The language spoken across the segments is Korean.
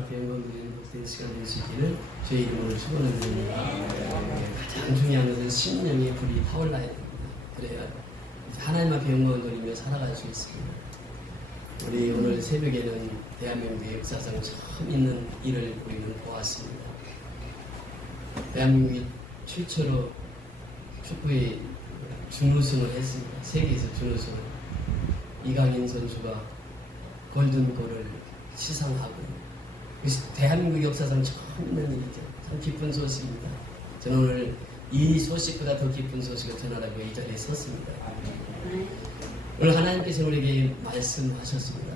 앞에 영광 드리는 복된 시간 될 수 있기를 주의 이름으로 축원드립니다. 가장 중요한 것은 심령의 불이 타올라야 됩니다. 그래야 하나님 앞에 영광을 돌리며 살아갈 수 있습니다. 우리 오늘 새벽에는 대한민국의 역사상 처음 있는 일을 우리는 보았습니다. 대한민국이 최초로 축구의 준우승을 했습니다. 세계에서 준우승을. 이강인 선수가 골든골을 시상하고, 대한민국 역사상 처음 있는 일이죠. 참 기쁜 소식입니다. 저는 오늘 이 소식보다 더 기쁜 소식을 전하라고 이 자리에 섰습니다. 오늘 하나님께서 우리에게 말씀하셨습니다.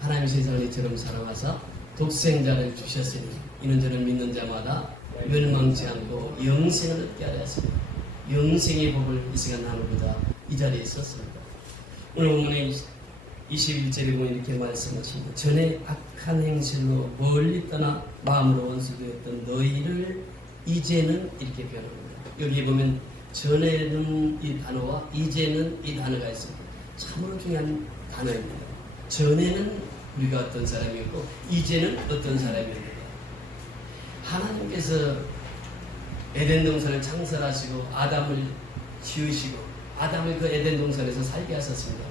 하나님 세상을 이처럼 사랑하사 독생자를 주셨으니 이는 저를 믿는 자마다 멸망치 않고 영생을 얻게 하려 하십니다. 영생의 복을 이 시간 나누고자 이 자리에 섰습니다. 오늘 본문의 21절에 보면 이렇게 말씀하십니다. 전에 악한 행실로 멀리 떠나 마음으로 원수되었던 너희를 이제는 이렇게 변합니다. 여기 보면 전에는 이 단어와 이제는 이 단어가 있습니다. 참으로 중요한 단어입니다. 전에는 우리가 어떤 사람이었고 이제는 어떤 사람이었는가. 하나님께서 에덴 동산을 창설하시고 아담을 지으시고 아담을 그 에덴 동산에서 살게 하셨습니다.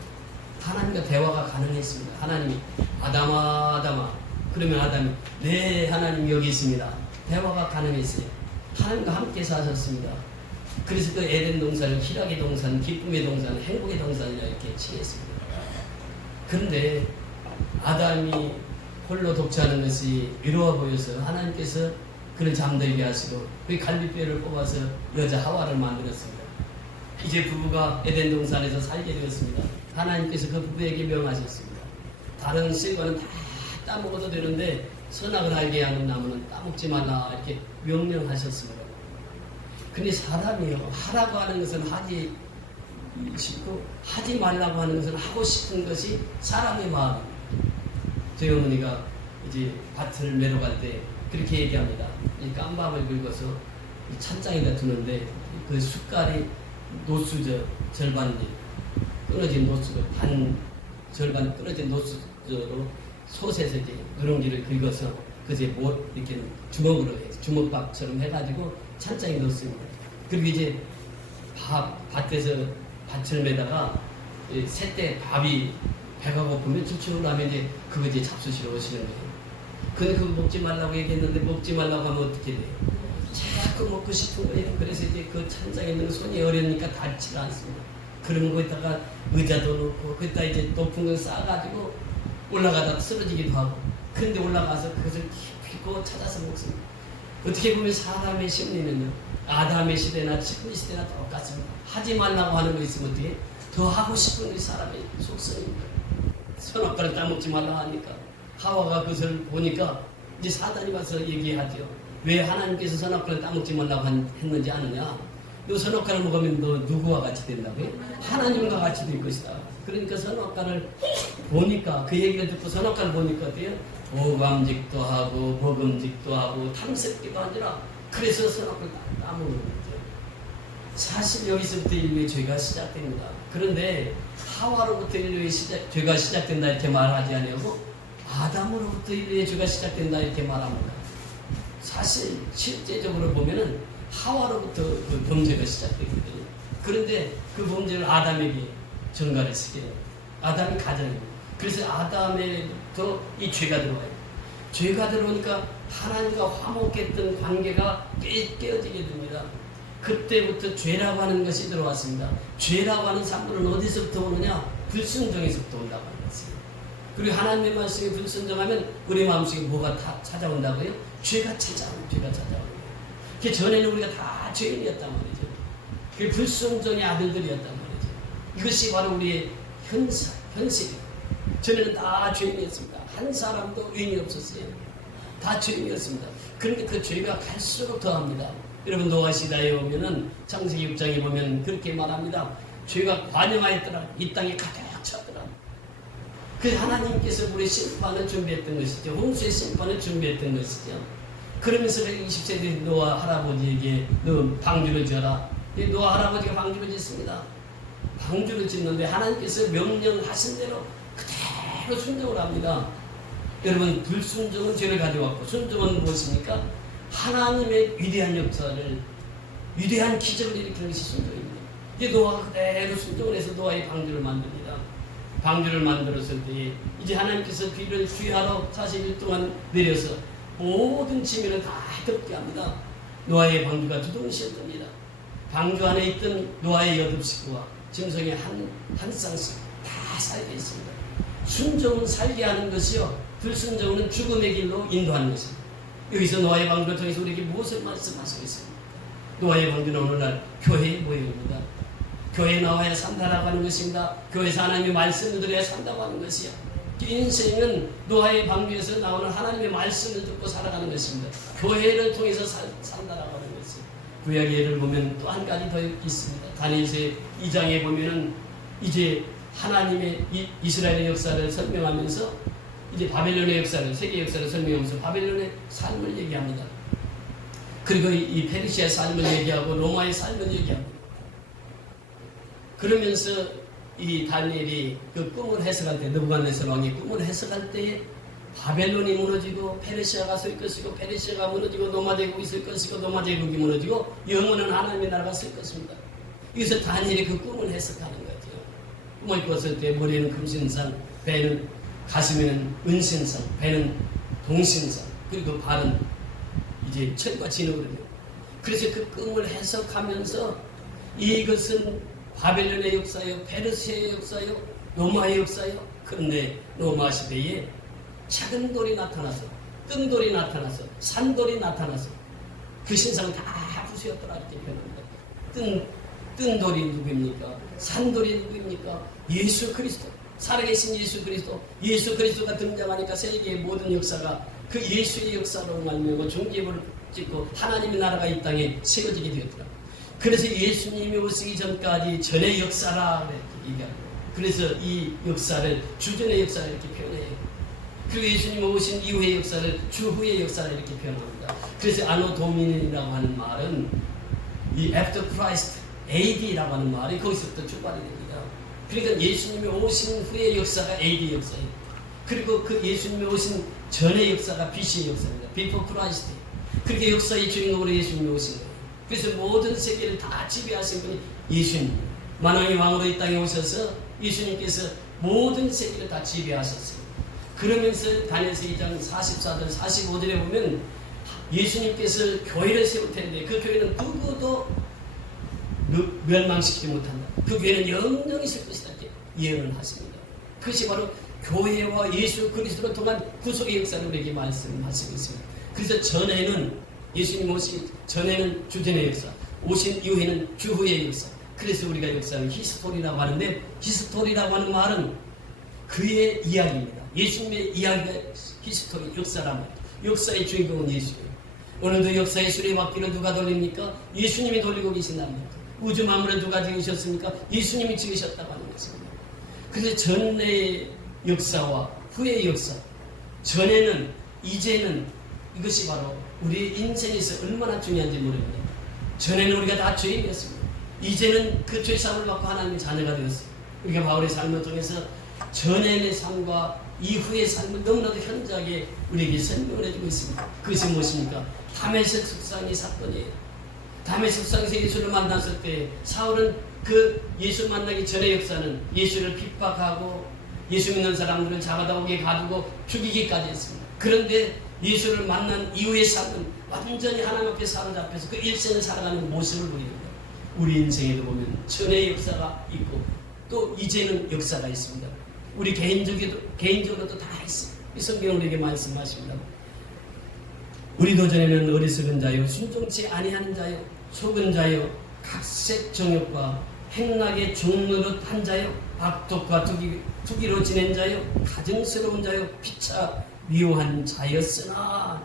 하나님과 대화가 가능했습니다. 하나님이 아담아 아담아, 그러면 아담이 네 하나님 여기 있습니다. 대화가 가능했어요. 하나님과 함께 사셨습니다. 그래서 그 에덴 동산을 희락의 동산, 기쁨의 동산, 행복의 동산이라 이렇게 칭했습니다. 그런데 아담이 홀로 독차하는 것이 외로워 보여서 하나님께서 그를 잠들게 하시고 그 갈비뼈를 뽑아서 여자 하와를 만들었습니다. 이제 부부가 에덴 동산에서 살게 되었습니다. 하나님께서 그 부부에게 명하셨습니다. 다른 실과는 다 따먹어도 되는데 선악을 알게 하는 나무는 따먹지 말라 이렇게 명령하셨습니다. 근데 사람이요, 하라고 하는 것은 하기 싶고 하지 말라고 하는 것은 하고 싶은 것이 사람의 마음입니다. 저희 어머니가 이제 밭을 매러 갈 때 그렇게 얘기합니다. 이 깜밥을 긁어서 이 찬장에다 두는데 그 숟갈이 노수저 절반 끊어진 노수저 반 절반 끊어진 노수저로 솥에서 이제 누룽지를 긁어서 그제 뭐 이렇게 주먹으로 해 주먹밥처럼 해가지고 찬장에 넣습니다. 그리고 이제 밭에서 밭을 매다가 새때 밥이 배가 고프면 추출을 하면 이제 그거 이제 잡수시러 오시는 거예요. 근데 그거 먹지 말라고 얘기했는데 먹지 말라고 하면 어떻게 돼요? 자꾸 먹고 싶은 거예요. 그래서 이제 그 찬장에 있는 손이 어려우니까 닿지를 않습니다. 그런 거에다가 의자도 놓고 거기다 이제 높은 걸 쌓아가지고 올라가다 쓰러지기도 하고, 근데 올라가서 그것을 깊고 찾아서 먹습니다. 어떻게 보면 사람의 심리는요, 아담의 시대나 지금 시대나 똑같습니다. 하지 말라고 하는 거 있으면 어떻게 더 하고 싶은 게 사람의 속성입니다. 선악과를 따먹지 말라 하니까 하와가 그것을 보니까 이제 사단이 와서 얘기하죠. 왜 하나님께서 선악과를 따먹지 말라고 했는지 아느냐? 너 선악과를 먹으면 너 누구와 같이 된다고요? 하나님과 같이 될 것이다. 그러니까 선악과를 보니까, 그 얘기를 듣고 선악과를 보니까 어때요? 오감직도 하고 먹음직도 하고 탐색기도 아니라 그래서 선악과를 따먹는 거죠. 사실 여기서부터 인류의 죄가 시작됩니다. 그런데 하와로부터 인류의 죄가 시작된다 이렇게 말하지 아니하고 아담으로부터 인류의 죄가 시작된다 이렇게 말합니다. 사실 실제적으로 보면은 하와로부터 그 범죄가 시작되거든요. 그런데 그 범죄를 아담에게 전가를 쓰게 됩니다. 아담이 가장입니다. 그래서 아담에부터 이 죄가 들어와요. 죄가 들어오니까 하나님과 화목했던 관계가 깨어지게 됩니다. 그때부터 죄라고 하는 것이 들어왔습니다. 죄라고 하는 산물은 어디서부터 오느냐? 불순종에서부터 온다고 하는 것입니다. 그리고 하나님의 말씀에 불순종하면 우리 마음속에 뭐가 다 찾아온다고요? 죄가 찾아옵니다. 죄가 찾아옵니다. 그 전에는 우리가 다 죄인이었단 말이죠. 그 불순종의 아들들이었단 말이죠. 이것이 바로 우리의 현실이에요. 전에는 다 죄인이었습니다. 한 사람도 의인이 없었어요. 다 죄인이었습니다. 그런데 그 죄가 갈수록 더합니다. 여러분 노아 시대에 오면은 창세기 6장에 보면 그렇게 말합니다. 죄가 관영하였더라. 이 땅에 가득 찼더라. 그 하나님께서 우리 심판을 준비했던 것이죠. 홍수의 심판을 준비했던 것이죠. 그러면서 20세기 노아 할아버지에게 너 방주를 지어라. 노아 할아버지가 방주를 짓습니다. 방주를 짓는데 하나님께서 명령하신 대로 그대로 순종을 합니다. 여러분, 불순종은 죄를 가져왔고 순종은 무엇입니까? 하나님의 위대한 역사를, 위대한 기적을 일으키는 것이 순종입니다. 이제 노아가 그대로 순종을 해서 노아의 방주를 만듭니다. 방주를 만들었을 때 이제 하나님께서 비를 주의하러 40일 동안 내려서 모든 지면을 다 덮게 합니다. 노아의 방주가 두둥실 뜹니다. 방주 안에 있던 노아의 8식구와 짐승의 한 쌍씩 다 살게 했습니다. 순종은 살게 하는 것이요, 불순종은 죽음의 길로 인도하는 것입니다. 여기서 노아의 방주를 통해서 우리에게 무엇을 말씀하시고 있습니까? 노아의 방주는 오늘날 교회의 모형입니다. 교회에 나와야 산다라고 하는 것입니다. 교회에서 하나님의 말씀을 들어야 산다고 하는 것이요, 인생은 노아의 방주에서 나오는 하나님의 말씀을 듣고 살아가는 것입니다. 교회를 통해서 산다라고 하는 것이요. 구약 예를 보면 또 한 가지 더 있습니다. 다니엘서 2장에 보면은 이제 하나님의 이스라엘의 역사를 설명하면서 이제 바벨론의 역사를, 세계 역사를 설명하면서 바벨론의 삶을 얘기합니다. 그리고 이 페르시아의 삶을 얘기하고 로마의 삶을 얘기합니다. 그러면서 이 다니엘이 그 꿈을 해석할 때, 느부갓네살 왕이 꿈을 해석할 때 바벨론이 무너지고 페르시아가 설 것이고, 페르시아가 무너지고 로마 제국이 설 것이고, 로마 제국이 무너지고 영원한 하나님의 나라가 설 것입니다. 여기서 다니엘이 그 꿈을 해석하는 거죠. 꿈을 꿨을 때 머리에는 금신상, 배는, 가슴에는 은신상, 배는 동신상, 그리고 발은 이제 철과 진흙으로. 그래서 그 꿈을 해석하면서 이것은 바벨론의 역사요, 페르시아의 역사요, 로마의 역사요. 그런데 로마 시대에 작은 돌이 나타나서, 뜬 돌이 나타나서, 산돌이 나타나서 그 신상을 다 부수었더라 이렇게 표현합니다. 뜬 돌이 누구입니까? 산돌이 누구입니까? 예수 그리스도, 살아계신 예수 그리스도. 예수 그리스도가 등장하니까 세계의 모든 역사가 그 예수의 역사로 말미암아 종기부를 찍고 하나님의 나라가 이 땅에 세워지게 되었더라. 그래서 예수님이 오시기 전까지 전의 역사라 그랬죠. 그래서 이 역사를 주전의 역사를 이렇게 표현해요. 그리고 예수님이 오신 이후의 역사를 주후의 역사를 이렇게 표현합니다. 그래서 아노 도미니라고 하는 말은 이 after Christ, AD라고 하는 말이 거기서부터 출발이 됩니다. 그러니까 예수님이 오신 후의 역사가 AD 역사예요. 그리고 그 예수님이 오신 전의 역사가 BC의 역사입니다. Before Christ. 그렇게 역사의 주인공으로 예수님이 오신 거예요. 그래서 모든 세계를 다 지배하신 분이 예수님, 만왕의 왕으로 이 땅에 오셔서 예수님께서 모든 세계를 다 지배하셨어요. 그러면서 다니엘서 2장 44절 45절에 보면 예수님께서 교회를 세울 텐데 그 교회는 누구도 멸망시키지 못한다. 그 교회는 영영이 있을 것이다 이렇게 예언을 하십니다. 그것이 바로 교회와 예수 그리스도를 통한 구속의 역사를 우리에게 말씀하시고 있습니다. 그래서 전에는 예수님 오시기 전에는 주전의 역사, 오신 이후에는 주후의 역사. 그래서 우리가 역사는 히스토리라고 하는데, 히스토리라고 하는 말은 그의 이야기입니다. 예수님의 이야기가 히스토리, 역사란 말이에요. 역사의 주인공은 예수예요. 오늘도 역사의 수레바퀴를 누가 돌립니까? 예수님이 돌리고 계신답니다. 우주 만물을 누가 지으셨습니까? 예수님이 지으셨다고 하는 것입니다. 그래서 전의 역사와 후의 역사, 전에는, 이제는, 이것이 바로 우리 인생에서 얼마나 중요한지 모릅니다. 전에는 우리가 다 죄인이었습니다. 이제는 그 죄사함을 받고 하나님의 자녀가 되었습니다. 우리가 바울의 삶을 통해서 전에의 삶과 이후의 삶을 너무나도 현저하게 우리에게 설명을 해주고 있습니다. 그것이 무엇입니까? 다메섹 석상의 사건이에요. 다메섹 석상에서 예수를 만났을 때 사울은 그 예수 만나기 전의 역사는 예수를 핍박하고 예수 믿는 사람들을 잡아다 오게 가두고 죽이기까지 했습니다. 그런데 예수를 만난 이후의 삶은 완전히 하나님 앞에 사로잡혀서 그 일생을 살아가는 모습을 보입니다. 우리 인생에도 보면 전의 역사가 있고 또 이제는 역사가 있습니다. 우리 개인적으로도 다 있습니다. 이 성경은 우리에게 말씀하십니다. 우리도 전에는 어리석은 자요, 순종치 아니하는 자요, 속은 자요, 각색 정욕과 행락의 종노릇한 자요, 악독과 투기로 지낸 자요, 가증스러운 자요, 피차 미워한 자였으나.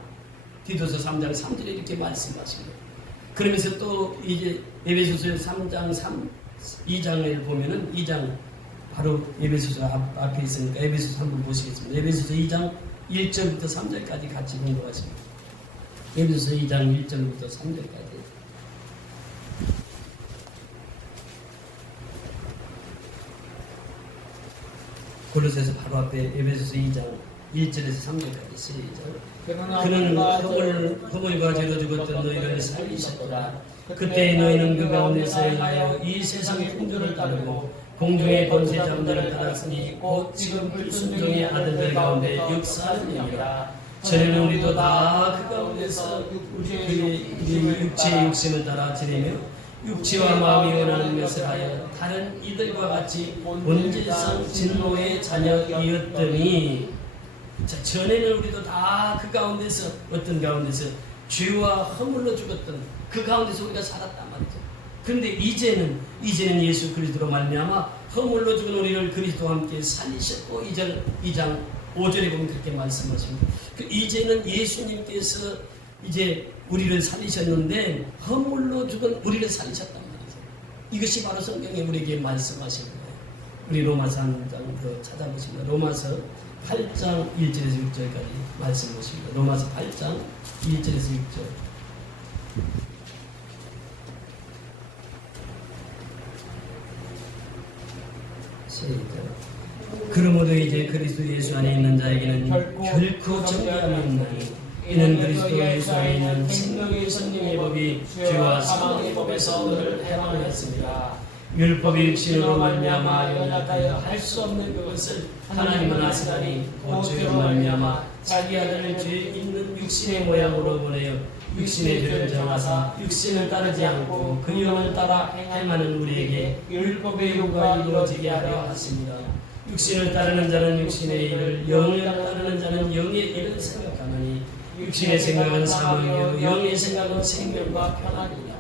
디도서 3장 3절에 이렇게 말씀하십니다. 그러면서 또 이제 에베소서 3장 2장을 보면은 2장 바로 에베소서 앞에 있으니까 에베소서 한번 보시겠습니다. 에베소서 2장 1절부터 3절까지 같이 공부하십니다. 에베소서 2장 1절부터 3절까지. 골로새서 바로 앞에 에베소서 2장 1절에서 3절까지 시작. 그는 허물과 죄로 죽었던 너희를 살리셨더라. 그때 너희는 그 가운데서 행하여 이 세상 풍조를 따르고 공중의 권세 자들을 따랐으니 곧 지금 불순종의 아들들 가운데 역사하느니라. 전에는 우리도 다 그 가운데서 우리의 육체의 욕심을 따라 지내며 육체와 마음이 원하는 것을 하여 다른 이들과 같이 본질상 진노의 자녀이었더니, 자, 전에는 우리도 다 그 가운데서, 어떤 가운데서 죄와 허물로 죽었던 그 가운데서 우리가 살았단 말이죠. 그런데 이제는 예수 그리스도로 말미암아 허물로 죽은 우리를 그리스도와 함께 살리셨고, 2장 5절에 보면 그렇게 말씀하십니다. 이제는 예수님께서 이제 우리를 살리셨는데 허물로 죽은 우리를 살리셨단 말이죠. 이것이 바로 성경에 우리에게 말씀하시는 거예요. 우리 로마서 한 장 더 찾아보십니다. 로마서 8장 1절에서 6절까지 말씀 보십니다. 로마서 8장 1절에서 6절. 그러므로 이제 그리스도 예수 안에 있는 자에게는 결코 정죄함이 없나니, 이는 그리스도 예수 안에 있는 생명의 성령의 법이 죄와 사망의 법에서 너를 해방하였습니다. 율법이 육신으로 말미암아 연약하여 할 수 없는 그것을 하나님은 하시다니, 곧 죄로 말미암아 자기 아들을 죄 있는 육신의 모양으로 보내어 육신의 죄를 정하사 육신을 따르지 않고 그 영을 따라 행하는 우리에게 율법의 요구가 이루어지게 하려 하십니다. 육신을 따르는 자는 육신의 일을, 영을 따르는 자는 영의 일을 생각하느니 육신의 생각은 사망이요 영의 생각은 생명과 평안이라.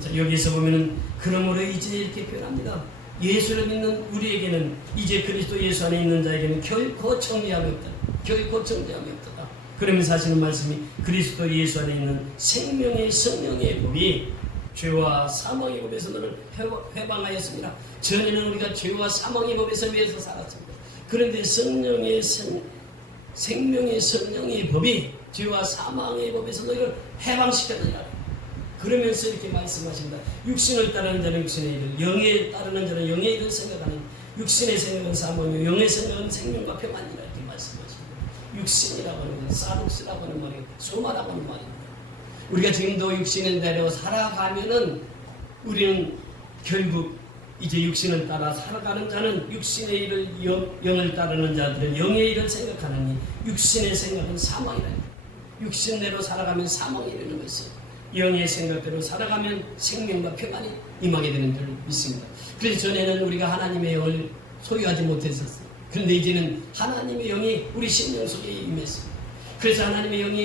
자, 여기서 보면은 그러므로 이제 이렇게 표현합니다. 예수를 믿는 우리에게는, 이제 그리스도 예수 안에 있는 자에게는 결코 정죄함이 없다. 결코 정죄함이 없다. 그러면서 하시는 말씀이 그리스도 예수 안에 있는 생명의 성령의 법이 죄와 사망의 법에서 너를 해방하였습니다. 전에는 우리가 죄와 사망의 법에서 위해서 살았습니다. 그런데 생명의 성령의 법이 죄와 사망의 법에서 너희를 해방시켰느니라. 그러면서 이렇게 말씀하십니다. 육신을 따르는 자는 육신의 일을, 영에 따르는 자는 영의 일을 생각하는, 육신의 생각은 사망이요 영의 생각은 생명과 평안이라. 이렇게 말씀하십니다. 육신이라고 하는 건 사독스라고 하는 말이에요. 소마라고 하는 말입니다. 우리가 지금도 육신을 대로 살아가면은 우리는 결국 이제 육신을 따라 살아가는 자는 육신의 일을, 영을 따르는 자들은 영의 일을 생각하느니 육신의 생각은 사망이라니. 육신대로 살아가면 사망이 되는 것이에요. 영의 생각대로 살아가면 생명과 평안이 임하게 되는 줄 믿습니다. 그래서 전에는 우리가 하나님의 영을 소유하지 못했었어요. 그런데 이제는 하나님의 영이 우리 심령 속에 임했습니다. 그래서 하나님의 영이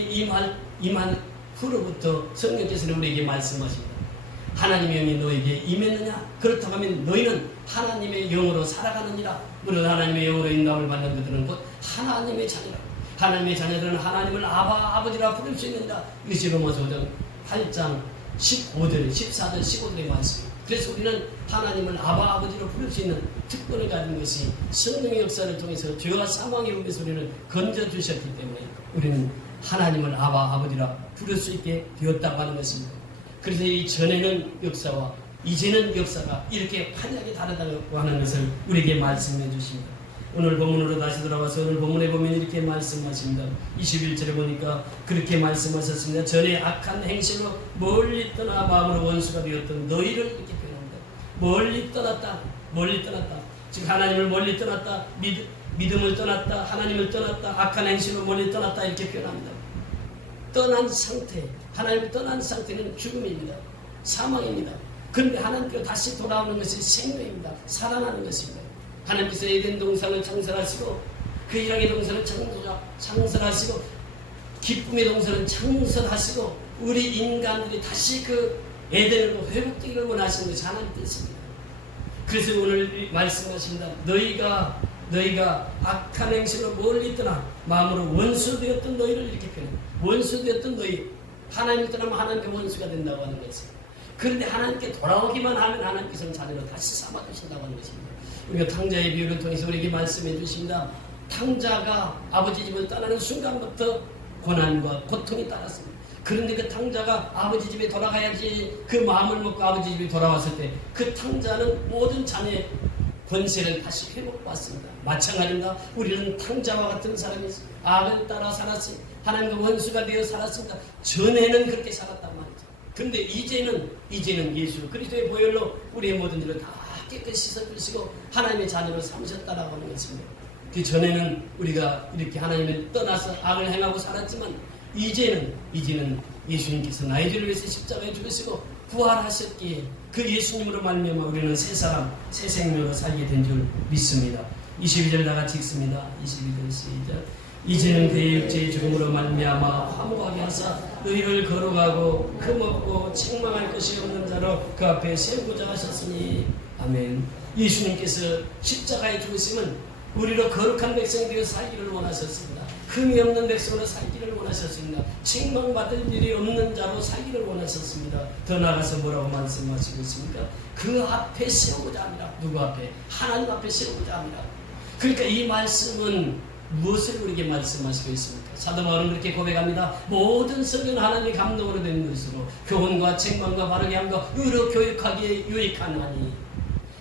임한 후로부터 성령께서는 우리에게 말씀하십니다. 하나님의 영이 너에게 임했느냐? 그렇다고 하면 너희는 하나님의 영으로 살아가느니라. 물론 하나님의 영으로 인도함을 받는 그들은 곧 하나님의 자녀라. 하나님의 자녀들은 하나님을 아버지라 부를 수 있는다. 이것이 로마서 8장 15절, 14절, 15절의 말씀입니다. 그래서 우리는 하나님을 아버지로 부를 수 있는 특권을 가진 것이 성령의 역사를 통해서 죄와 사망의 법에서 우리를 건져주셨기 때문에 우리는 하나님을 아버지라 부를 수 있게 되었다고 하는 것입니다. 그래서 이 전에는 역사와 이제는 역사가 이렇게 판이하게 다르다고 하는 것을 우리에게 말씀해 주십니다. 오늘 본문으로 다시 돌아와서 오늘 본문에 보면 이렇게 말씀하십니다. 21절에 보니까 그렇게 말씀하셨습니다. 전에 악한 행실로 멀리 떠나 마음으로 원수가 되었던 너희를 이렇게 표현합니다. 멀리 떠났다. 즉 하나님을 멀리 떠났다. 믿음을 떠났다. 하나님을 떠났다. 악한 행실로 멀리 떠났다. 이렇게 표현합니다. 떠난 상태, 하나님을 떠난 상태는 죽음입니다. 사망입니다. 그런데 하나님께로 다시 돌아오는 것이 생명입니다. 살아나는 것입니다. 하나님께서 에덴 동산을 창설하시고 그 일하게 동산을 창설하시고 기쁨의 동산을 창설하시고 우리 인간들이 다시 그 에덴으로 회복되기를 원하시는 것이 하나님 뜻입니다. 그래서 오늘 말씀하신다. 너희가 악한 행실로 멀리 떠나 마음으로 원수되었던 너희를 이렇게 표현합니다. 원수되었던 너희, 하나님을 떠나면 하나님께 원수가 된다고 하는 것입니다. 그런데 하나님께 돌아오기만 하면 하나님께서는 자녀로 다시 삼아주신다고 하는 것입니다. 우리가 탕자의 비유를 통해서 우리에게 말씀해 주십니다. 탕자가 아버지 집을 떠나는 순간부터 고난과 고통이 따랐습니다. 그런데 그 탕자가 아버지 집에 돌아가야지 그 마음을 먹고 아버지 집에 돌아왔을 때 그 탕자는 모든 자녀의 권세를 다시 회복받습니다. 마찬가지입니다. 우리는 탕자와 같은 사람이었습니다. 악을 따라 살았습니다. 하나님과 원수가 되어 살았습니다. 전에는 그렇게 살았단 말이죠. 근데 이제는 예수 그리스도의 보혈로 우리의 모든 일을 다 깨끗이 씻어주시고 하나님의 자녀로 삼으셨다라고 하는 것입니다. 그 전에는 우리가 이렇게 하나님을 떠나서 악을 행하고 살았지만 이제는 예수님께서 나의 죄를 위해서 십자가에 죽으시고 부활하셨기에 그 예수님으로 말미암아 우리는 새 사람, 새 생명으로 살게 된 줄 믿습니다. 22절 다 같이 읽습니다. 22절 시작. 이제는 그의 육체의 죽음으로 말미암아 화목하게 하사 너희를 거룩하고 금없고 책망할 것이 없는 자로 그 앞에 세우고자 하셨으니 아멘. 예수님께서 십자가에 죽으심은 우리로 거룩한 백성이 되어 살기를 원하셨습니다. 흠이 없는 백성으로 살기를 원하셨습니다. 책망받을 일이 없는 자로 살기를 원하셨습니다. 더 나아가서 뭐라고 말씀하시고 있습니까? 그 앞에 세우고자 합니다. 누구 앞에? 하나님 앞에 세우고자 합니다. 그러니까 이 말씀은 무엇을 우리에게 말씀하시고 있습니까? 사도 바울은 그렇게 고백합니다. 모든 성경 하나님의 감동으로 된 것으로 교훈과 책망과 바르게 함과 의로 교육하기에 유익하나니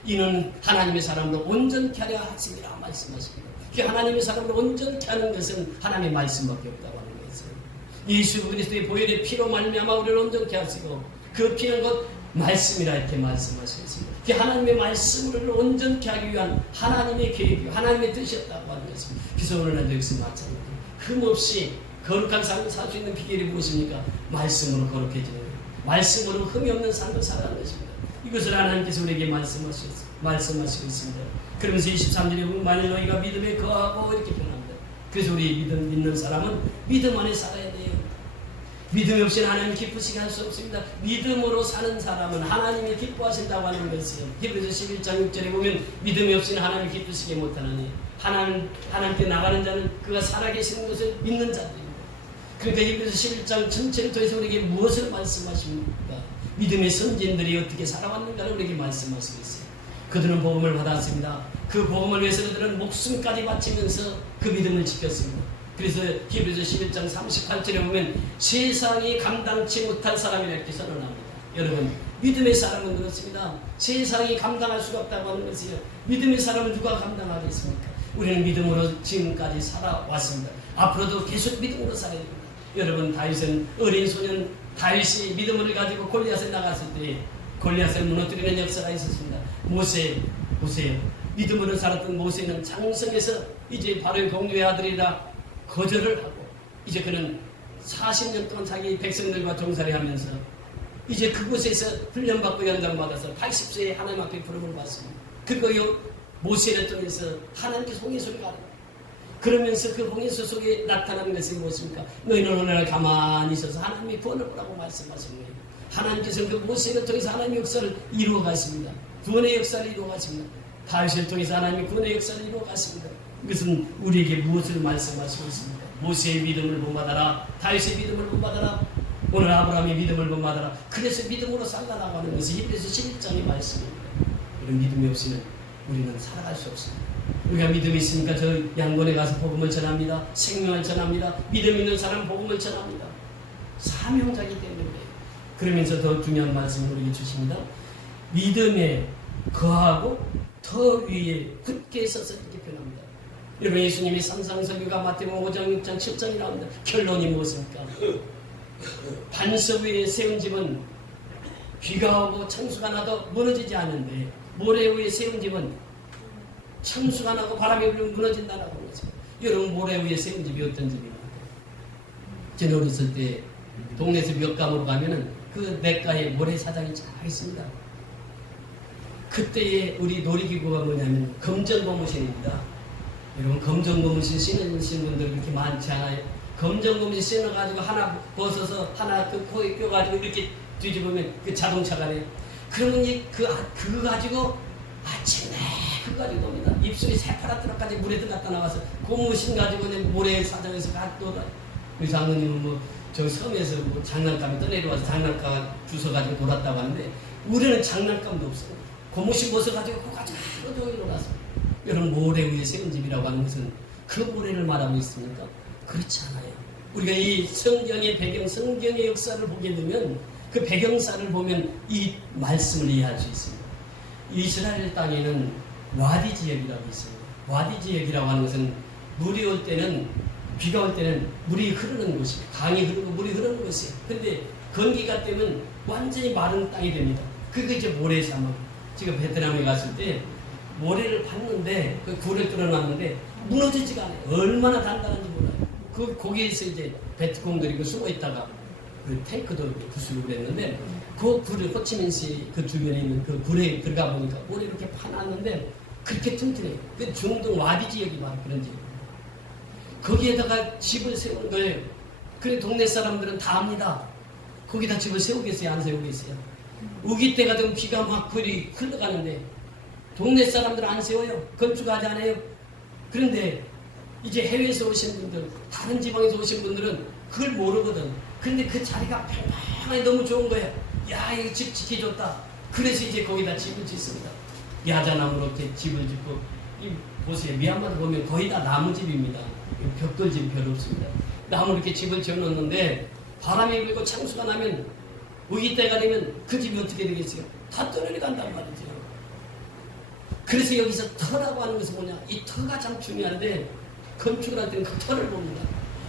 이는 하나님의 사람으로 온전케 하려 하심이라 말씀하십니다. 그 하나님의 사람으로 온전케 하는 것은 하나님의 말씀밖에 없다고 하는 것이죠. 예수 그리스도의 보혈의 피로 말미암아 우리를 온전케 하시고 그 피는 곧 말씀이라 이렇게 말씀하시고 있습니다. 그 하나님의 말씀을 온전케 하기 위한 하나님의 계획이 하나님의 뜻이었다고 하는 것입니다. 그래서 오늘날 여기서 마찬가지로 흠없이 거룩한 삶을 살 수 있는 비결이 무엇입니까? 말씀으로 거룩해지는 거예요. 말씀으로 흠이 없는 삶을 살아가는 것입니다. 이것을 하나님께서 우리에게 말씀하시고 있습니다. 그러면서 23절에 보면 만일 너희가 믿음에 거하고 이렇게 표현합니다. 그래서 우리 믿는 사람은 믿음 안에 살아야 돼요. 믿음이 없이는 하나님 기쁘시게 할 수 없습니다. 믿음으로 사는 사람은 하나님이 기뻐하신다고 하는 것이요. 히브리서 11장 6절에 보면 믿음이 없이는 하나님 기쁘시게 못하느니 하나님께 나가는 자는 그가 살아계시는 것을 믿는 자들입니다. 그러니까 히브리서 11장 전체를 통해서 우리에게 무엇을 말씀하십니까? 믿음의 선진들이 어떻게 살아왔는가를 우리에게 말씀하시고 있어요. 그들은 복음을 받았습니다. 그 복음을 위해서 그들은 목숨까지 바치면서 그 믿음을 지켰습니다. 그래서 히브리서 11장 38절에 보면 세상이 감당치 못할 사람이라 이렇게 선언합니다. 여러분 믿음의 사람은 그렇습니다. 세상이 감당할 수가 없다고 하는 것이요. 믿음의 사람은 누가 감당하겠습니까? 우리는 믿음으로 지금까지 살아왔습니다. 앞으로도 계속 믿음으로 살아야 됩니다. 여러분 다윗은 어린 소년 다윗이 믿음을 가지고 골리앗에 나갔을 때 골리앗을 무너뜨리는 역사가 있었습니다. 모세 보세요. 믿음으로 살았던 모세는 장성에서 이제 바로의 공주의 아들이라 거절을 하고 이제 그는 40년 동안 자기 백성들과 종살이 하면서 이제 그곳에서 훈련받고 연장받아서 80세에 하나님 앞에 부름을 받습니다. 그거요 모세를 통해서 하나님께 홍해소리가 나요. 그러면서 그 홍해소 속에 나타나는 것이 무엇입니까? 너희는 오늘 가만히 있어서 하나님이 구원을 보라고 말씀하시는 거예요. 하나님께서 그 모세를 통해서 하나님의 역사를 이루어 가십니다. 구원의 역사를 이루어 가십니다. 다윗을 통해서 하나님이 구원의 역사를 이루어 가십니다. 이것은 우리에게 무엇을 말씀하시고 있습니까? 모세의 믿음을 본받아라. 다윗의 믿음을 본받아라. 오늘 아브라함의 믿음을 본받아라. 그래서 믿음으로 살아나가고 하는 것이 히브리서 11장의 말씀입니다. 이런 믿음이 없이는 우리는 살아갈 수 없습니다. 우리가 믿음이 있으니까 저 양곤에 가서 복음을 전합니다. 생명을 전합니다. 믿음 있는 사람은 복음을 전합니다. 사명자이기 때문에 그러면서 더 중요한 말씀을 우리에게 주십니다. 믿음에 거하고 더 위에 굳게 서서 이렇게 표현합니다. 여러분 예수님이 산상설교가 마태복음 5장 6장 7장이 나옵니다. 결론이 무엇입니까? 반석 위에 세운 집은 비가 오고 창수가 나도 무너지지 않는데 모래 위에 세운 집은 창수가 나고 바람이 불면 무너진다라고 하는 거죠. 여러분 모래 위에 세운 집이 어떤 집입니까? 저는 어렸을 때 동네에서 몇감으로 가면은 그 냇가에 모래사장이 잘 있습니다. 그때의 우리 놀이기구가 뭐냐면 검정고무신입니다. 여러분 검정고무신 신으신 분들 그렇게 많지 않아요? 검정고무신 신어가지고 하나 벗어서 하나 그 코에 껴가지고 이렇게 뒤집으면 그 자동차가 돼요. 그러면 그거 가지고 아침에 그거 가지고 놉니다. 입술이 새파랗도록까지 물에 들어갔다 나와서 고무신 가지고 모래사장에서 또 우리 장로님은 뭐 저 섬에서 뭐 장난감이 떠내려와서 장난감 주워가지고 놀았다고 하는데 우리는 장난감도 없어요. 고무신 벗어가지고 그거 가지고 하루 종일 놀았어요. 여러분 모래 위에 세운 집이라고 하는 것은 그 모래를 말하고 있습니까? 그렇지 않아요. 우리가 이 성경의 배경, 성경의 역사를 보게 되면 그 배경사를 보면 이 말씀을 이해할 수 있습니다. 이스라엘 땅에는 와디 지역이라고 있습니다. 와디 지역이라고 하는 것은 물이 올 때는, 비가 올 때는 물이 흐르는 곳이에요. 강이 흐르고 물이 흐르는 곳이에요. 근데 건기가 되면 완전히 마른 땅이 됩니다. 그게 이제 모래사막. 제가 베트남에 갔을 때 모래를 봤는데, 그 굴을 뚫어놨는데 무너지지가 않아요. 얼마나 단단한지 몰라요. 거기에서 이제 베트콩들이 숨어 있다가 그 탱크도 구슬을 그랬는데, 그 굴을, 호치민시 그 주변에 있는 그 굴에 들어가 보니까 모래 이렇게 파놨는데 그렇게 튼튼해요. 그 중동 와디 지역이 바로 그런 지역입니다. 거기에다가 집을 세우는 거예요. 그래 동네 사람들은 다 압니다. 거기다 집을 세우겠어요? 안 세우겠어요? 우기 때가 되면 비가 막 불이 흘러가는데 동네 사람들은 안 세워요. 건축하지 않아요. 그런데 이제 해외에서 오신 분들, 다른 지방에서 오신 분들은 그걸 모르거든. 근데 그 자리가 평평하게 너무 좋은 거예요. 야, 이거 집 짓기 좋다. 그래서 이제 거기다 집을 짓습니다. 야자나무로 이렇게 집을 짓고, 보세요. 미얀마도 보면 거의 다 나무집입니다. 벽돌집이 별로 없습니다. 나무로 이렇게 집을 지어놓는데 바람이 불고 창수가 나면, 우기 때가 되면 그 집이 어떻게 되겠어요? 다 떠내려간단 말이죠. 그래서 여기서 터라고 하는 것은 뭐냐? 이 터가 참 중요한데, 건축을 할 때는 그 터를 봅니다.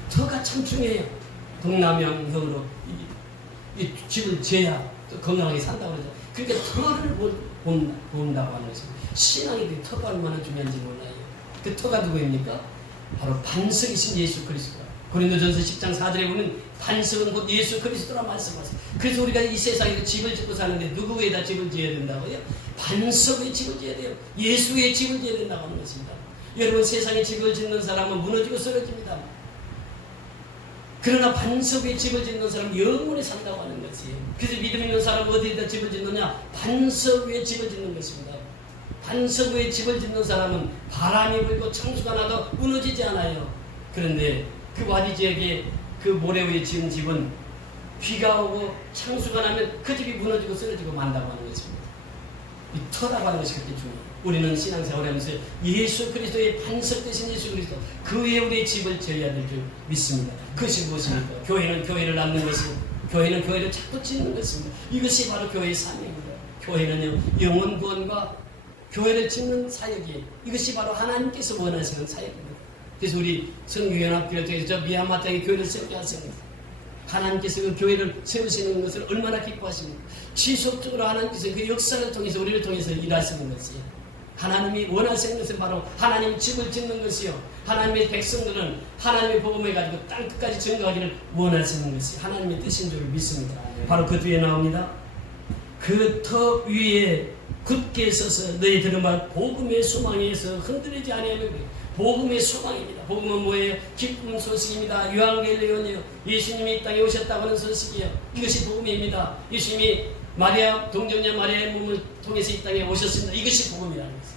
터가 참 중요해요. 동남양형으로 이 집을 지어야 또 건강하게 산다고 그러죠. 그러니까 터를 본다고 하는 것입니다. 신앙이 터가 얼마나 중요한지 몰라요. 그 터가 누구입니까? 바로 반석이신 예수 그리스도. 고린도전서 10장 4절에 보면 반석은 곧 예수 그리스도라 말씀하세요. 그래서 우리가 이 세상에서 집을 짓고 사는데 누구 위에다 집을 지어야 된다고요? 반석 위에 집을 지어야 돼요. 예수 위에 집을 지어야 된다고 하는 것입니다. 여러분, 세상에 집을 짓는 사람은 무너지고 쓰러집니다. 그러나 반석 위에 집을 짓는 사람은 영원히 산다고 하는 것이에요. 그래서 믿음 있는 사람은 어디에다 집을 짓느냐? 반석 위에 집을 짓는 것입니다. 반석 위에 집을 짓는 사람은 바람이 불고 창수가 나도 무너지지 않아요. 그런데 그 와디 지역에 그 모래 위에 지은 집은 비가 오고 창수가 나면 그 집이 무너지고 쓰러지고 만다고 하는 것입니다. 이 터라고 하는 것이 그렇게 중요해요. 우리는 신앙생활을 하면서 예수 그리스도의 반석 되신 예수 그리스도, 그 위에 우리의 집을 지어야 될 줄 믿습니다. 그것이 무엇입니까? 교회는 교회를 낳는 것이고, 교회는 교회를 자꾸 짓는 것입니다. 이것이 바로 교회의 사명입니다. 교회는요, 영혼 구원과 교회를 짓는 사역이에요. 이것이 바로 하나님께서 원하시는 사역입니다. 그래서 우리 성교연합교회 통해서 저 미얀마 땅에 교회를 세우게 하십니다. 하나님께서 그 교회를 세우시는 것을 얼마나 기뻐하십니까? 지속적으로 하나님께서 그 역사를 통해서, 우리를 통해서 일하시는 것이에요. 하나님이 원하시는 것은 바로 하나님이 집을 짓는 것이요, 하나님의 백성들은 하나님의 복음을 가지고 땅 끝까지 증거하기를 원하시는 것이 하나님의 뜻인 줄 믿습니다. 바로 그 뒤에 나옵니다. 그 터 위에 굳게 서서 너희들은 말 복음의 소망에서 흔들리지 아니하며. 복음의 소망입니다. 복음은 뭐예요? 기쁨 소식입니다. 유앙겔리온이요, 예수님이 이 땅에 오셨다고 하는 소식이요, 이것이 복음입니다. 예수님이 마리아, 동정녀 마리아의 몸을 통해서 이 땅에 오셨습니다. 이것이 복음이라는 것이에요.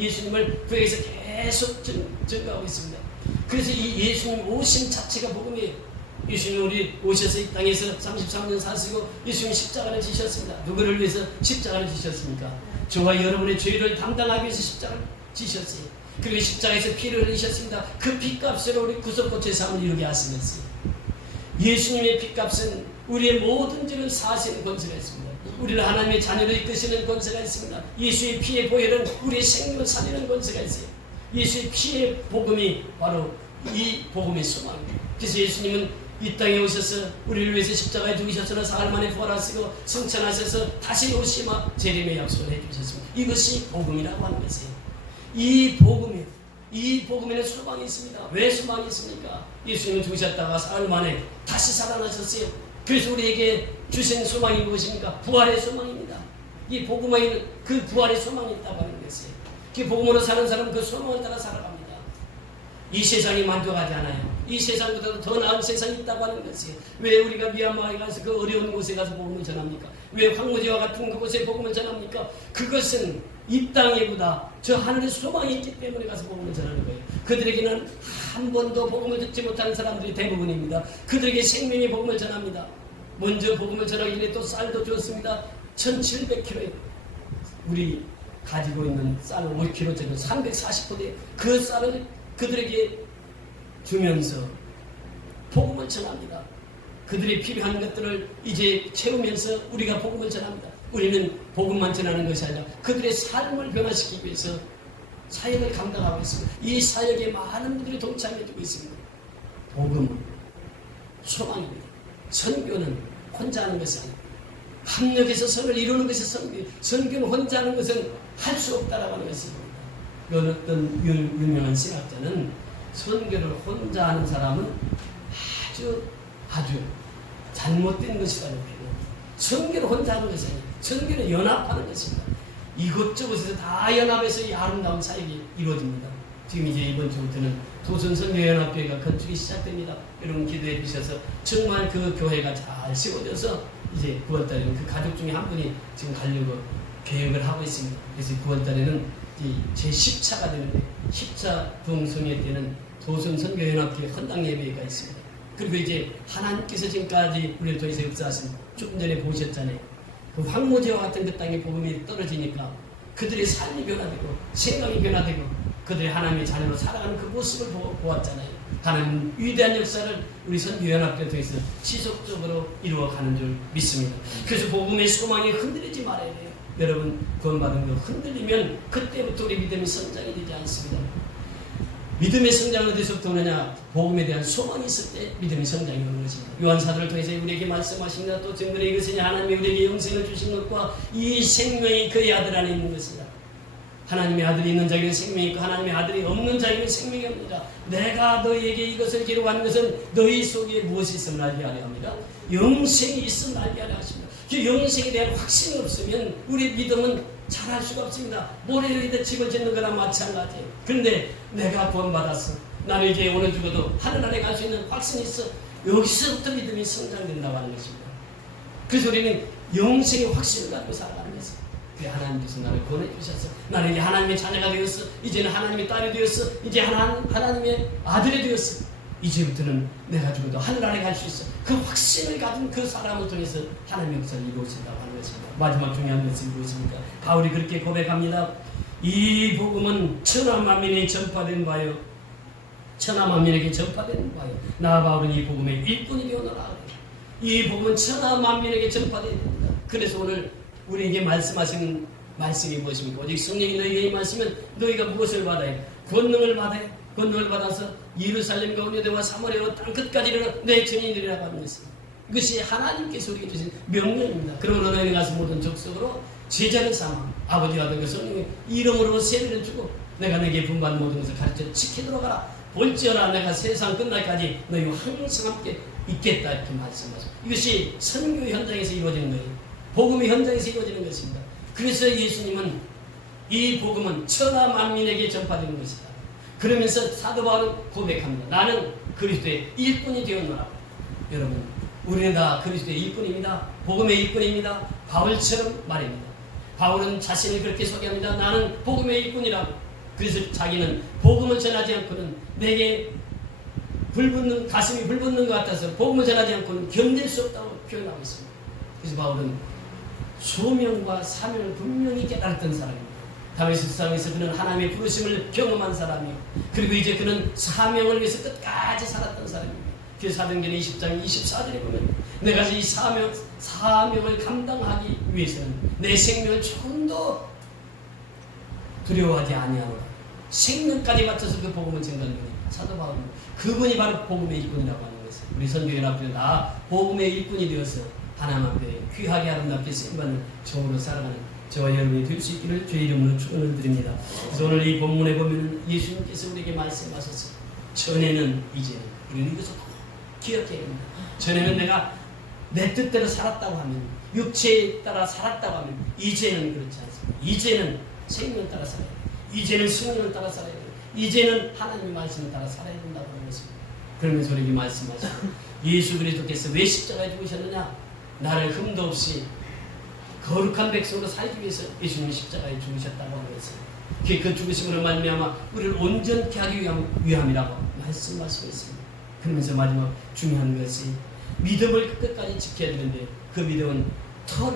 예수님을 교회에서 계속 증거하고 있습니다. 그래서 이 예수님 오심 자체가 복음이에요. 예수님 우리 오셔서 이 땅에서 33년 사시고 예수님이 십자가를 지셨습니다. 누구를 위해서 십자가를 지셨습니까? 저와 여러분의 죄를 담당하기 위해서 십자가를 지셨어요. 그리고 십자가에서 피를 흘리셨습니다. 그 피값으로 우리 구속고 죄사함을 이루게 하시면서, 예수님의 피값은 우리의 모든 죄를 사하시는 권세가 있습니다. 우리를 하나님의 자녀로 이끄시는 권세가 있습니다. 예수의 피의 보혈은 우리의 생명을 살리는 권세가 있어요. 예수의 피의 복음이 바로 이 복음의 소망입니다. 그래서 예수님은 이 땅에 오셔서 우리를 위해서 십자가에 죽으셨으나 사흘 만에 부활하시고 승천하셔서 다시 오시마 재림의 약속을 해주셨습니다. 이것이 복음이라고 하는 것이에요. 이 복음에는 소망이 있습니다. 왜 소망이 있습니까? 예수님은 죽으셨다가 사흘 만에 다시 살아나셨어요. 그래서 우리에게 주신 소망이 무엇입니까? 부활의 소망입니다. 이 복음에는 그 부활의 소망이 있다고 하는 것이에요. 그 복음으로 사는 사람은 그 소망을 따라 살아갑니다. 이 세상이 만족하지 않아요. 이 세상보다 더 나은 세상이 있다고 하는 것이에요. 왜 우리가 미얀마에 가서 그 어려운 곳에 가서 복음을 전합니까? 왜 황무지와 같은 그곳에 복음을 전합니까? 그것은 이 땅에보다 저 하늘의 소망이 있기 때문에 가서 복음을 전하는 거예요. 그들에게는 한 번도 복음을 듣지 못하는 사람들이 대부분입니다. 그들에게 생명의 복음을 전합니다. 먼저 복음을 전하기 전에 또 쌀도 주었습니다. 1700kg 우리 가지고 있는 쌀 5kg짜리 340포대 그 쌀을 그들에게 주면서 복음을 전합니다. 그들이 필요한 것들을 이제 채우면서 우리가 복음을 전합니다. 우리는 복음만 전하는 것이 아니라 그들의 삶을 변화시키기 위해서 사역을 감당하고 있습니다. 이 사역에 많은 분들이 동참해주고 있습니다. 복음은 소망입니다. 선교는 혼자 하는 것이 아닙니다. 합력해서 선을 이루는 것이 선교. 선교는 혼자 하는 것은 할 수 없다라고 하는 것입니다. 어떤 유명한 신학자는 선교를 혼자 하는 사람은 아주 잘못된 것이라고 표현합니다. 선교를 혼자 하는 것이 아니에요. 선교는 연합하는 것입니다. 이것저것에서 다 연합해서 이 아름다운 사역이 이루어집니다. 지금 이제 이번 주부터는 도선선교연합교회가 건축이 시작됩니다. 여러분 기도해 주셔서 정말 그 교회가 잘 세워져서 이제 9월달에는 그 가족 중에 한 분이 지금 가려고 계획을 하고 있습니다. 그래서 9월달에는 제 10차가 되는데 10차 부흥성회 때는 도선선교연합교회 헌당 예배가 있습니다. 그리고 이제 하나님께서 지금까지 우리를 통해서 역사하신 조금 전에 보셨잖아요. 그 황무지와 같은 그 땅에 복음이 떨어지니까 그들의 삶이 변화되고 생각이 변화되고 그들의 하나님의 자녀로 살아가는 그 모습을 보았잖아요. 하나님 위대한 역사를 우리 선교연합교회 통해서 지속적으로 이루어가는 줄 믿습니다. 그래서 복음의 소망이 흔들리지 말아야 돼요. 여러분 구원받은 거 흔들리면 그때부터 우리 믿음이 성장이 되지 않습니다. 믿음의 성장은 어디서부터 오느냐? 복음에 대한 소망이 있을 때 믿음의 성장이 오는 것입니다. 요한사도를 통해서 우리에게 말씀하십니다. 또 증거를 이것은 하나님이 우리에게 영생을 주신 것과 이 생명이 그의 아들 안에 있는 것이다. 하나님의 아들이 있는 자에게는 생명이 있고 하나님의 아들이 없는 자에게는 생명이 없느니라. 내가 너희에게 이것을 기록하는 것은 너희 속에 무엇이 있음을 알게 하려 합니다. 영생이 있음을 알게 하려 하십니다. 그 영생에 대한 확신이 없으면 우리 믿음은 잘할 수가 없습니다. 모래 위에 집을 짓는 거나 마찬가지예요. 그런데 내가 구원받았어. 나는 이제 오늘 죽어도 하늘나라에 갈 수 있는 확신이 있어. 여기서부터 믿음이 성장된다고 하는 것입니다. 그래서 우리는 영생의 확신을 갖고 살아가는 것입니다. 그 하나님께서 나를 보내주셔서 나는 이제 하나님의 자녀가 되었어. 이제는 하나님의 딸이 되었어. 이제 하나님의 아들이 되었어. 이제부터는 내가 죽어도 하늘나라에 갈 수 있어. 그 확신을 가진 그 사람을 통해서 하나님의 역사를 이루어진다고 하는 것입니다. 마지막 중요한 것은 무엇입니까? 바울이 그렇게 고백합니다. 이 복음은 천하 만민에 전파된 바요. 천하 만민에게 전파된 바요. 나 바울은 이 복음의 일꾼이 되어노라. 이 복음은 천하 만민에게 전파되어야 됩니다. 그래서 오늘 우리에게 말씀하신 말씀이 무엇입니까? 오직 성령이 너희에게 임하시면 너희가 무엇을 받아요? 권능을 받아요. 권능을 받아서 예루살렘과 온유대와 사마리아와 땅 끝까지 이르러 내 증인이라고 하는 것입니다. 이것이 하나님께서 우리에게 주신 명령입니다. 그러므로 너희는 가서 모든 족속으로 제자를 삼아 아버지와 아들과 성령의 이름으로 세례를 주고 내가 너에게 분부한 모든 것을 가르쳐 지키도록 하라. 볼지어라 내가 세상 끝날까지 너희와 항상 함께 있겠다. 이렇게 말씀하십니다. 이것이 선교 현장에서 이루어지는 거예요. 복음의 현장에서 이루어지는 것입니다. 그래서 예수님은 이 복음은 천하 만민에게 전파되는 것이다. 그러면서 사도 바울은 고백합니다. 나는 그리스도의 일꾼이 되었노라. 여러분 우리는 다 그리스도의 일꾼입니다. 복음의 일꾼입니다. 바울처럼 말입니다. 바울은 자신을 그렇게 소개합니다. 나는 복음의 일꾼이라고. 그래서 자기는 복음을 전하지 않고는 내게 가슴이 불붙는 것 같아서 복음을 전하지 않고는 견딜 수 없다고 표현하고 있습니다. 그래서 바울은 소명과 사명을 분명히 깨달았던 사람입니다. 다메섹상에서 그는 하나님의 부르심을 경험한 사람이요. 그리고 이제 그는 사명을 위해서 끝까지 살았던 사람입니다. 그래서 사도행전 20장 24절에 보면 내가 이 사명을 감당하기 위해서는 내 생명을 조금도 두려워하지 아니하노라. 생명까지 바쳐서 그 복음을 전하는 분이 사도 바울입니다. 그분이 바로 복음의 일꾼이라고 하는 것이에요. 우리 선교연합교회 다 복음의 일꾼이 되어서 하나님 앞에 귀하게 아름답게 쓰임받는 종으로 살아가는 저와 여러분이 될 수 있기를 주의 이름으로 축원을 드립니다. 그래서 오늘 이 본문에 보면 예수님께서 우리에게 말씀하셨어요. 전에는 이제는 우리는 이것을 기억해야 됩니다. 전에는 내가 내 뜻대로 살았다고 하면 육체에 따라 살았다고 하면 이제는 그렇지 않습니다. 이제는 생명을 따라 살아야 돼요. 이제는 성령을 따라 살아야 돼요. 이제는 하나님의 말씀을 따라 살아야 된다고 하는 것입니다. 그러면서 우리에게 말씀하시죠. 예수 그리스도께서 왜 십자가에 죽으셨느냐? 나를 흠도 없이 거룩한 백성으로 살기 위해서 예수님이 십자가에 죽으셨다고 하는 것을 그 죽으심으로 말미암아 우리를 온전케 하기 위함이라고 말씀하시고 있습니다. 그러면서 마지막 중요한 것이 믿음을 끝까지 지켜야 되는데 그 믿음은 터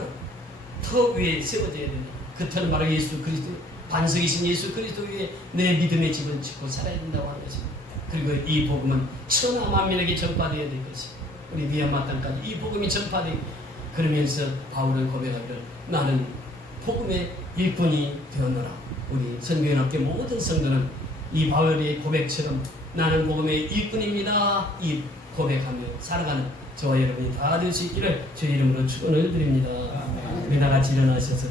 위에 세워져야 됩니다. 그 터는 바로 예수 그리스도 반석이신 예수 그리스도 위에 내 믿음의 집을 짓고 살아야 된다고 하는 것입니다. 그리고 이 복음은 천하 만민에게 전파되어야 될 것입니다. 우리 미얀마 땅까지 이 복음이 전파되고 그러면서 바울은 고백하기를 나는 복음의 일꾼이 되었노라. 우리 선교연합회 모든 성도는 이 바울의 고백처럼 나는 복음의 일꾼입니다. 이 고백하며 살아가는 저와 여러분이 다 될 수 있기를 주의 이름으로 축원을 드립니다. 우리 다 같이 일어나셔서